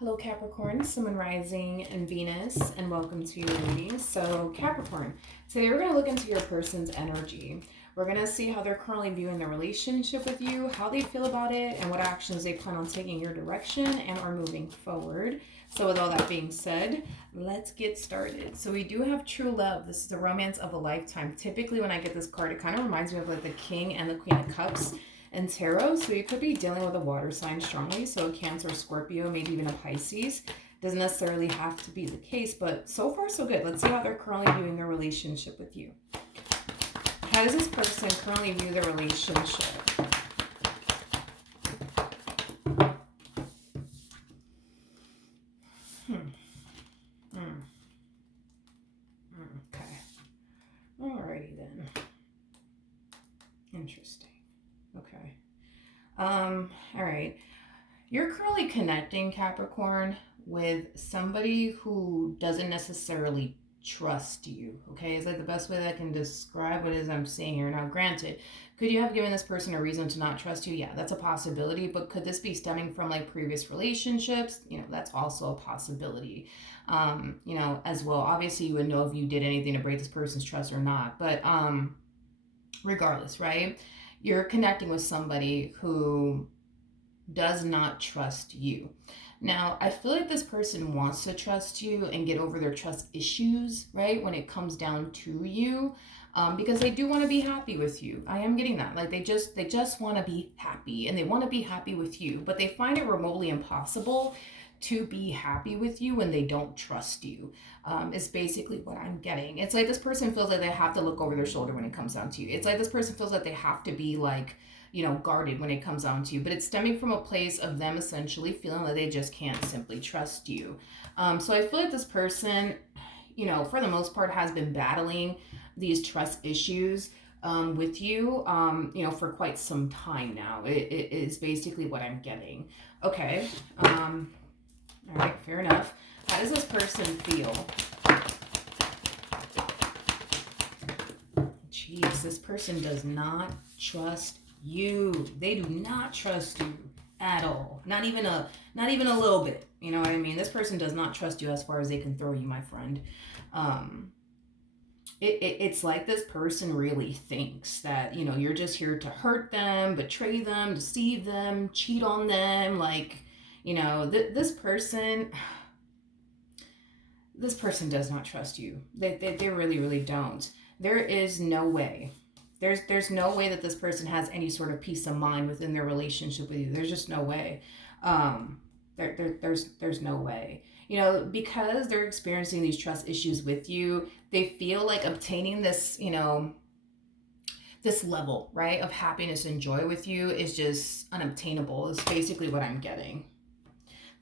Hello Capricorn, Sun, Moon, Rising, and Venus, and welcome to your reading. So Capricorn, today we're going to look into your person's energy. We're going to see how they're currently viewing their relationship with you, how they feel about it, and what actions they plan on taking your direction and are moving forward. So with all that being said, let's get started. So we do have true love. This is the romance of a lifetime. Typically when I get this card, it kind of reminds me of like the King and the Queen of Cups and tarot. So you could be dealing with a water sign strongly, so a Cancer, Scorpio, maybe even a Pisces. Doesn't necessarily have to be the case, but so far so good. Let's see how they're currently viewing their relationship with you. How does this person currently view their relationship? Okay. Alrighty then. Interesting. Okay. All right. You're currently connecting, Capricorn, with somebody who doesn't necessarily trust you. Okay, is that the best way that I can describe what it is I'm seeing here? Now, granted, could you have given this person a reason to not trust you? Yeah, that's a possibility. But could this be stemming from like previous relationships? That's also a possibility. As well. Obviously, you would know if you did anything to break this person's trust or not. But regardless, right? You're connecting with somebody who does not trust you. Now, I feel like this person wants to trust you and get over their trust issues, right? When it comes down to you, because they do want to be happy with you. I am getting that. Like they just want to be happy, and they want to be happy with you, but they find it remotely impossible to be happy with you when they don't trust you. Is basically what I'm getting. It's like this person feels like they have to look over their shoulder when it comes down to you. It's like this person feels like they have to be like, guarded when it comes down to you. But it's stemming from a place of them essentially feeling that they just can't simply trust you. So I feel like this person, for the most part, has been battling these trust issues with you, for quite some time now. It is basically what I'm getting. Okay. All right, fair enough. How does this person feel? Jeez, this person does not trust you. They do not trust you at all. Not even a little bit. You know what I mean? This person does not trust you as far as they can throw you, my friend. It's like this person really thinks that, you're just here to hurt them, betray them, deceive them, cheat on them. Like, this person does not trust you. They really, really don't. There is no way. There's no way that this person has any sort of peace of mind within their relationship with you. There's just no way. There's no way. Because they're experiencing these trust issues with you, they feel like obtaining this, this level, right, of happiness and joy with you is just unobtainable. Is basically what I'm getting.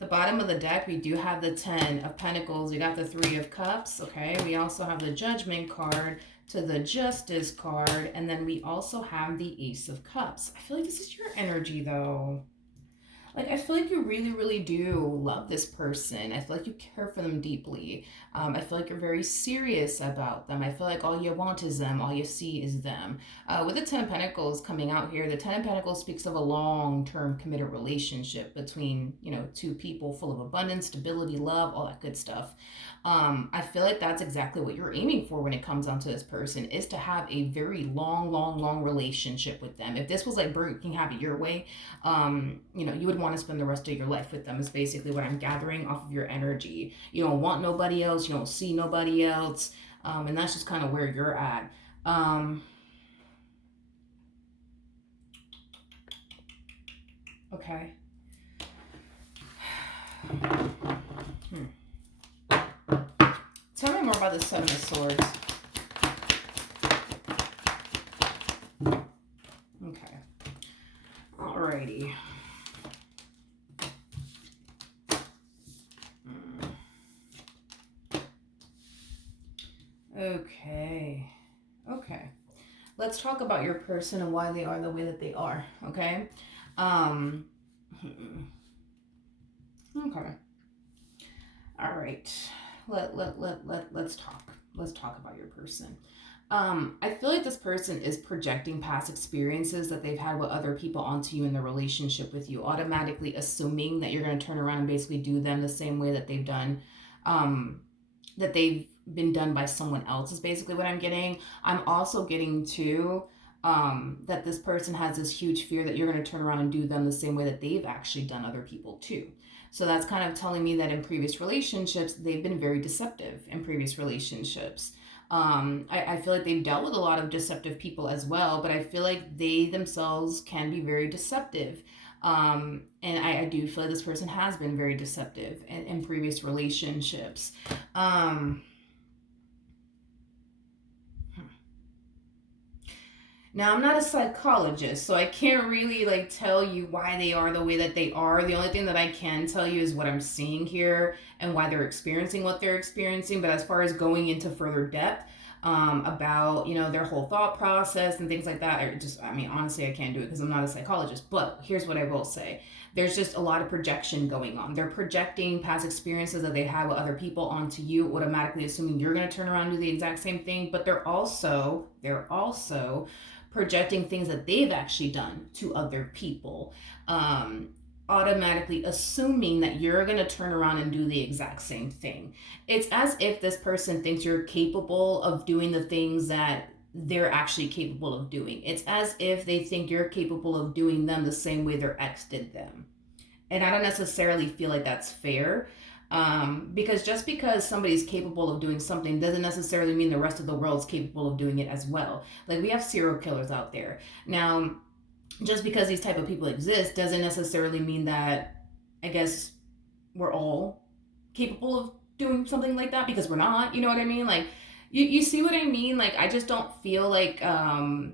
The bottom of the deck, we do have the 10 of Pentacles. We got the 3 of Cups, okay? We also have the Judgment card to the Justice card. And then we also have the Ace of Cups. I feel like this is your energy, though. Like, I feel like you really, really do love this person. I feel like you care for them deeply. I feel like you're very serious about them. I feel like all you want is them. All you see is them. With the 10 of Pentacles coming out here, the 10 of Pentacles speaks of a long-term committed relationship between, two people full of abundance, stability, love, all that good stuff. I feel like that's exactly what you're aiming for when it comes down to this person, is to have a very long relationship with them. If this was like Burger King, have it your way, you would want to spend the rest of your life with them, is basically what I'm gathering off of your energy. You don't want nobody else, you don't see nobody else, and that's just kind of where you're at. Okay. Tell me more about the Seven of Swords. Okay. Alrighty. Okay. Let's talk about your person and why they are the way that they are, okay? Okay. All right. Let's talk. Let's talk about your person. I feel like this person is projecting past experiences that they've had with other people onto you in the relationship with you, automatically assuming that you're going to turn around and basically do them the same way that they've done, um, that they've been done by someone else, is basically what I'm getting. I'm also getting too, that this person has this huge fear that you're going to turn around and do them the same way that they've actually done other people too. So that's kind of telling me that in previous relationships, they've been very deceptive in previous relationships. I feel like they've dealt with a lot of deceptive people as well, but I feel like they themselves can be very deceptive. And I do feel like this person has been very deceptive in previous relationships. Um, Now, I'm not a psychologist, so I can't really like tell you why they are the way that they are. The only thing that I can tell you is what I'm seeing here and why they're experiencing what they're experiencing. But as far as going into further depth, about, their whole thought process and things like that, I mean, honestly, I can't do it because I'm not a psychologist. But here's what I will say: there's just a lot of projection going on. They're projecting past experiences that they had with other people onto you, automatically assuming you're going to turn around and do the exact same thing. But they're also projecting things that they've actually done to other people, um, automatically assuming that you're going to turn around and do the exact same thing. It's as if this person thinks you're capable of doing the things that they're actually capable of doing. It's as if they think you're capable of doing them the same way their ex did them. And I don't necessarily feel like that's fair. Because just because somebody's capable of doing something doesn't necessarily mean the rest of the world's capable of doing it as well. Like, we have serial killers out there. Now, just because these type of people exist doesn't necessarily mean that, I guess, we're all capable of doing something like that, because we're not. You know what I mean? Like, you see what I mean? Like, I just don't feel like, I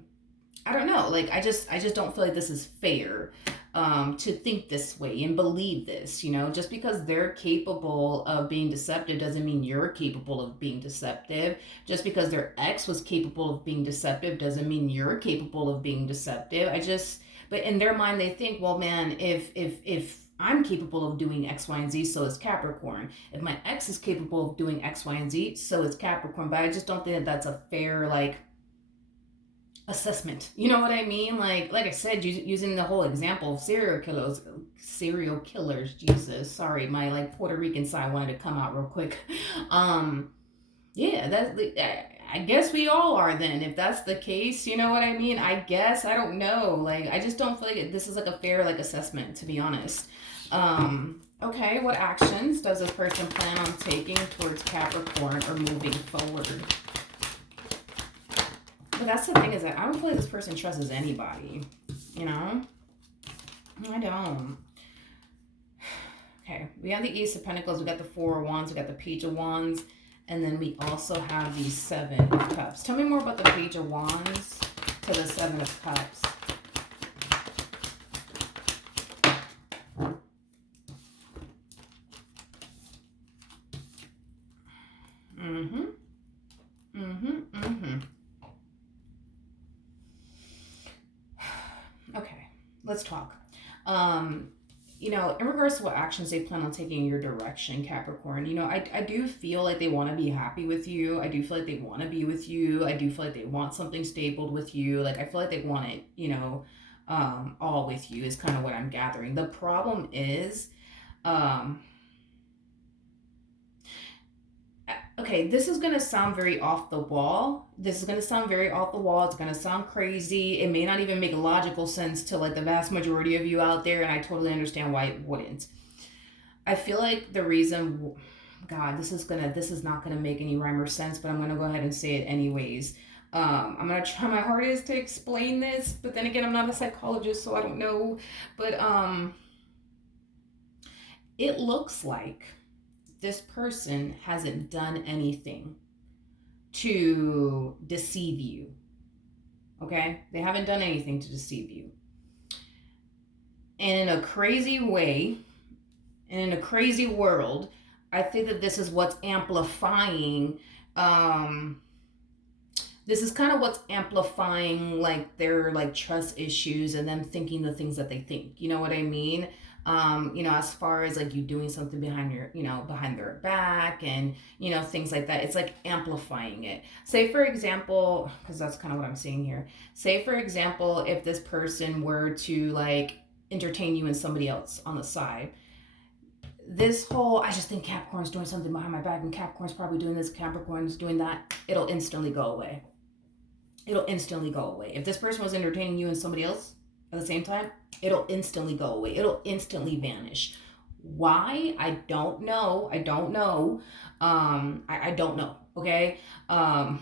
don't know. Like, I just don't feel like this is fair, to think this way and believe this. Just because they're capable of being deceptive doesn't mean you're capable of being deceptive. Just because their ex was capable of being deceptive doesn't mean you're capable of being deceptive. But in their mind, they think, well, man, if I'm capable of doing X, Y, and Z, so is Capricorn. If my ex is capable of doing X, Y, and Z, so is Capricorn. But I just don't think that that's a fair, like, assessment. You know what I mean? Like I said, using the whole example of serial killers. Jesus, sorry, my like Puerto Rican side wanted to come out real quick. Um, yeah, I guess we all are then. If that's the case, you know what I mean? I guess I don't know. Like, I just don't feel like this is like a fair like assessment, to be honest. Okay, what actions does this person plan on taking towards Capricorn or moving forward? But that's the thing, is that I don't feel like this person trusts anybody. You know? I don't. Okay, we have the Ace of Pentacles, we got the Four of Wands, we got the Page of Wands, and then we also have the Seven of Cups. Tell me more about the Page of Wands to the Seven of Cups. Mm-hmm. Mm-hmm. Mm-hmm. Okay, let's talk. In regards to what actions they plan on taking in your direction, Capricorn, I do feel like they want to be happy with you. I do feel like they want to be with you. I do feel like they want something stable with you. Like, I feel like they want it, all with you, is kind of what I'm gathering. The problem is, um, okay, this is going to sound very off the wall. This is going to sound very off the wall. It's going to sound crazy. It may not even make logical sense to like the vast majority of you out there, and I totally understand why it wouldn't. I feel like the reason, God, this is not gonna make any rhyme or sense, but I'm gonna go ahead and say it anyways. I'm gonna try my hardest to explain this, but then again, I'm not a psychologist, so I don't know. But it looks like this person hasn't done anything to deceive you. Okay? They haven't done anything to deceive you. And in a crazy way, and in a crazy world, I think that this is what's amplifying, this is kind of what's amplifying like their like trust issues and them thinking the things that they think. You know what I mean? As far as like you doing something behind behind their back and, things like that. It's like amplifying it. Say, for example, because that's kind of what I'm seeing here. Say, for example, if this person were to like entertain you and somebody else on the side, this whole I just think Capricorn's doing something behind my back and Capricorn's probably doing this, Capricorn's doing that, it'll instantly go away. It'll instantly go away. If this person was entertaining you and somebody else at the same time, it'll instantly go away. It'll instantly vanish. Why? I don't know. I don't know. I don't know. Okay. I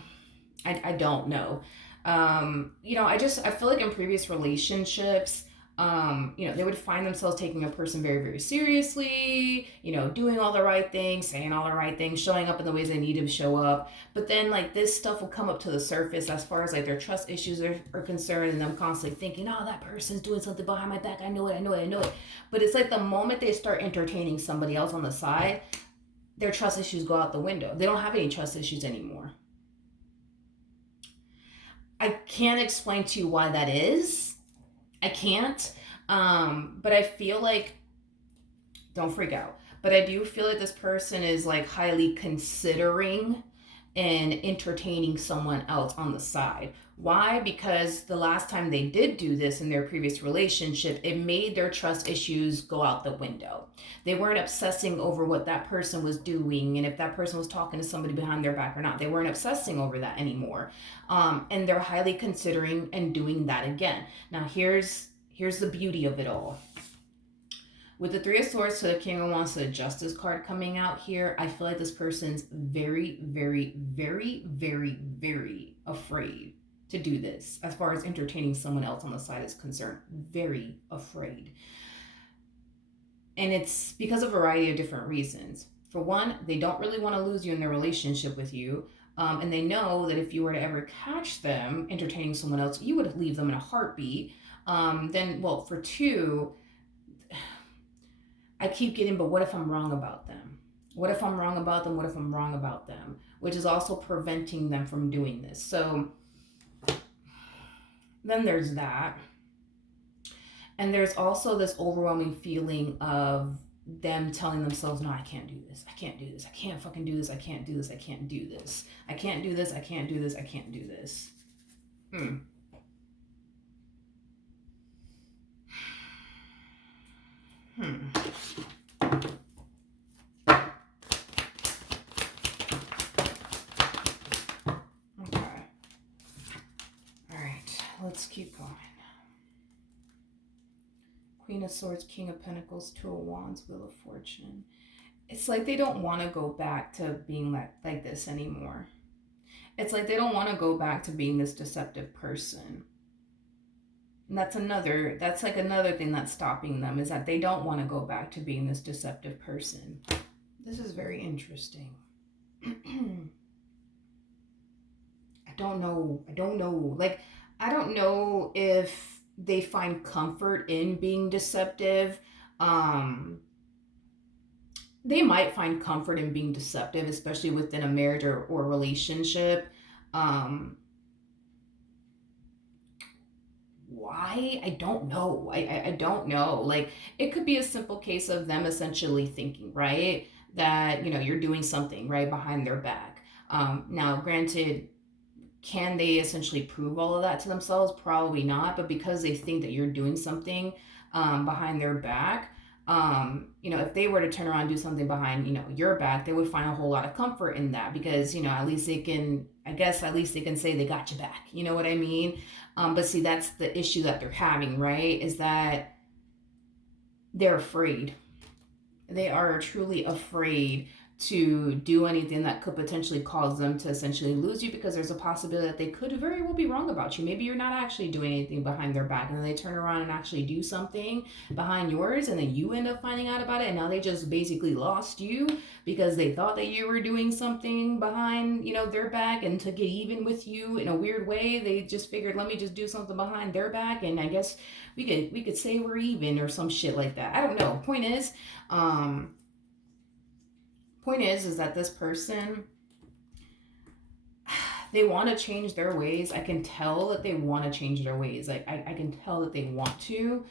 don't know. I feel like in previous relationships, they would find themselves taking a person very, very seriously, doing all the right things, saying all the right things, showing up in the ways they need to show up. But then, like, this stuff will come up to the surface as far as, like, their trust issues are concerned, and them constantly thinking, oh, that person's doing something behind my back. I know it. But it's like the moment they start entertaining somebody else on the side, their trust issues go out the window. They don't have any trust issues anymore. I can't explain to you why that is. I can't. But I feel like, don't freak out, but I do feel like this person is like highly considering and entertaining someone else on the side. Why? Because the last time they did do this in their previous relationship, it made their trust issues go out the window. They weren't obsessing over what that person was doing and if that person was talking to somebody behind their back or not. They weren't obsessing over that anymore. And they're highly considering and doing that again. Now, here's the beauty of it all. With the Three of Swords to the King of Wands to the Justice card coming out here, I feel like this person's very, very, very, very, very afraid to do this as far as entertaining someone else on the side is concerned. Very afraid. And it's because of a variety of different reasons. For one, they don't really want to lose you in their relationship with you. And they know that if you were to ever catch them entertaining someone else, you would leave them in a heartbeat. For two, I keep getting, but what if I'm wrong about them? What if I'm wrong about them? What if I'm wrong about them? Which is also preventing them from doing this. So then there's that. And there's also this overwhelming feeling of them telling themselves, no, I can't do this. I can't do this. I can't fucking do this. I can't do this. I can't do this. I can't do this. I can't do this. I can't do this. Okay. All right. Let's keep going. Queen of Swords, King of Pentacles, Two of Wands, Wheel of Fortune. It's like they don't want to go back to being like this anymore. It's like they don't want to go back to being this deceptive person. And that's like another thing that's stopping them, is that they don't want to go back to being this deceptive person. This is very interesting. I don't know. Like, I don't know if they find comfort in being deceptive. They might find comfort in being deceptive, especially within a marriage or relationship. Why? I don't know. I don't know. Like, it could be a simple case of them essentially thinking, right, that, you're doing something, right, behind their back. Now, granted, can they essentially prove all of that to themselves? Probably not. But because they think that you're doing something behind their back, if they were to turn around and do something behind, your back, they would find a whole lot of comfort in that because, at least they can say they got your back. You know what I mean? But see, that's the issue that they're having, right? Is that they're afraid. They are truly afraid to do anything that could potentially cause them to essentially lose you, because there's a possibility that they could very well be wrong about you. Maybe you're not actually doing anything behind their back, and then they turn around and actually do something behind yours, and then you end up finding out about it, and now they just basically lost you because they thought that you were doing something behind, their back, and to get even with you in a weird way, they just figured, let me just do something behind their back, and I guess we could say we're even or some shit like that. I don't know. Point is that this person, they want to change their ways. I can tell that they want to change their ways. Like, I can tell that they want to.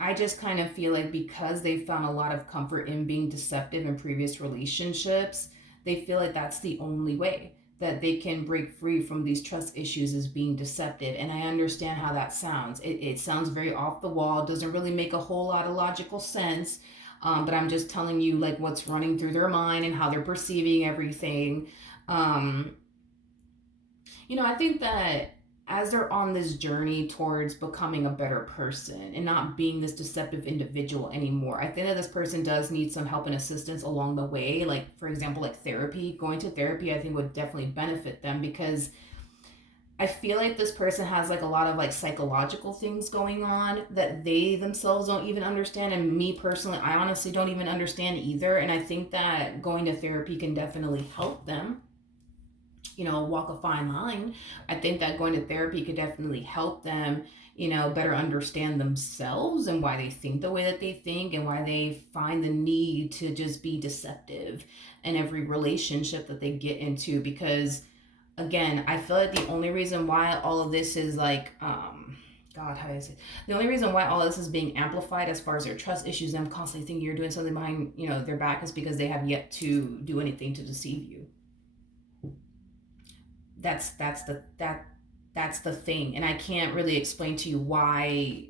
I just kind of feel like because they found a lot of comfort in being deceptive in previous relationships, they feel like that's the only way that they can break free from these trust issues is being deceptive. And I understand how that sounds. It sounds very off the wall, doesn't really make a whole lot of logical sense. But I'm just telling you like what's running through their mind and how they're perceiving everything. Um, I think that as they're on this journey towards becoming a better person and not being this deceptive individual anymore, I think that this person does need some help and assistance along the way. Like, for example, like therapy. Going to therapy, I think, would definitely benefit them because I feel like this person has like a lot of like psychological things going on that they themselves don't even understand. And me personally, I honestly don't even understand either. And I think that going to therapy can definitely help them walk a fine line. I think that going to therapy could definitely help them, better understand themselves and why they think the way that they think and why they find the need to just be deceptive in every relationship that they get into. Because, again, I feel like the only reason why all of this is like, God, how do I say? The only reason why all this is being amplified as far as their trust issues and them constantly thinking you're doing something behind, their back is because they have yet to do anything to deceive you. That's the thing, and I can't really explain to you why.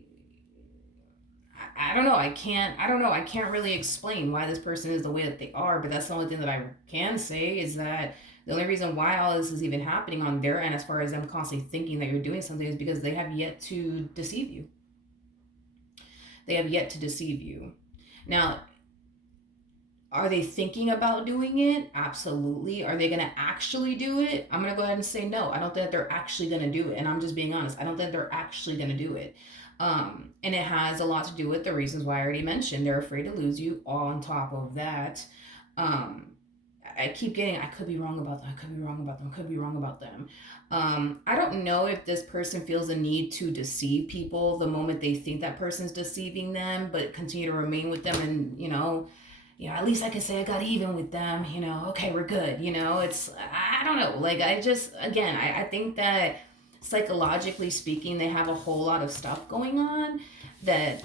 I don't know. I can't really explain why this person is the way that they are, but that's the only thing that I can say is that the only reason why all this is even happening on their end, as far as them constantly thinking that you're doing something, is because they have yet to deceive you. They have yet to deceive you. Now, are they thinking about doing it? Absolutely. Are they going to actually do it? I'm going to go ahead and say no. I don't think that they're actually going to do it. And I'm just being honest. I don't think they're actually going to do it. And it has a lot to do with the reasons why I already mentioned. They're afraid to lose you. On top of that, um, I keep getting, I could be wrong about them. I could be wrong about them. I could be wrong about them. I don't know if this person feels the need to deceive people the moment they think that person's deceiving them, but continue to remain with them and, at least I can say I got even with them, okay, we're good, I don't know. Like, I just, again, I think that psychologically speaking, they have a whole lot of stuff going on that,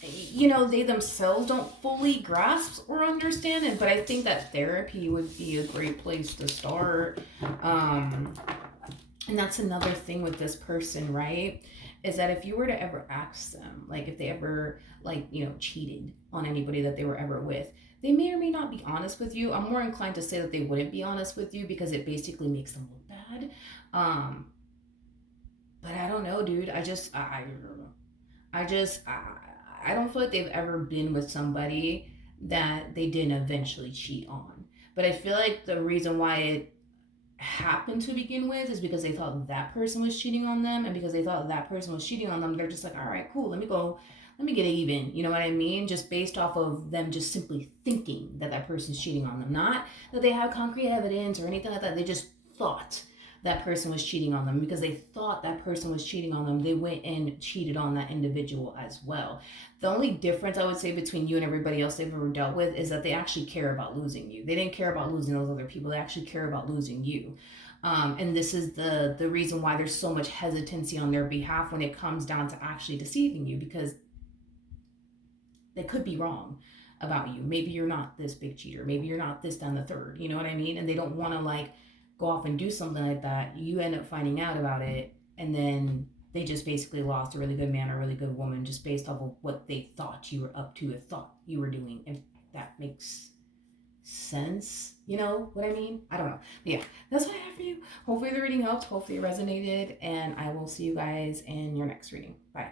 they themselves don't fully grasp or understand it. But I think that therapy would be a great place to start. And that's another thing with this person, right? Is that if you were to ever ask them, like if they ever, like, cheated on anybody that they were ever with, they may or may not be honest with you. I'm more inclined to say that they wouldn't be honest with you because it basically makes them look bad. Um, but I don't know, dude. I don't feel like they've ever been with somebody that they didn't eventually cheat on. But I feel like the reason why it happened to begin with is because they thought that person was cheating on them, and because they thought that person was cheating on them, they're just like, all right, cool, let me get even, you know what I mean, just based off of them just simply thinking that that person's cheating on them, not that they have concrete evidence or anything like that. They just thought that person was cheating on them. Because they thought that person was cheating on them, they went and cheated on that individual as well. The only difference I would say between you and everybody else they've ever dealt with is that they actually care about losing you. They didn't care about losing those other people. They actually care about losing you. And this is the reason why there's so much hesitancy on their behalf when it comes down to actually deceiving you, because they could be wrong about you. Maybe you're not this big cheater. Maybe you're not this, down the third. You know what I mean? And they don't want to like go off and do something like that. You end up finding out about it, and then they just basically lost a really good man or a really good woman just based off of what they thought you were up to or thought you were doing. If that makes sense, you know what I mean? I don't know. But yeah, that's what I have for you. Hopefully the reading helped. Hopefully it resonated, and I will see you guys in your next reading. Bye.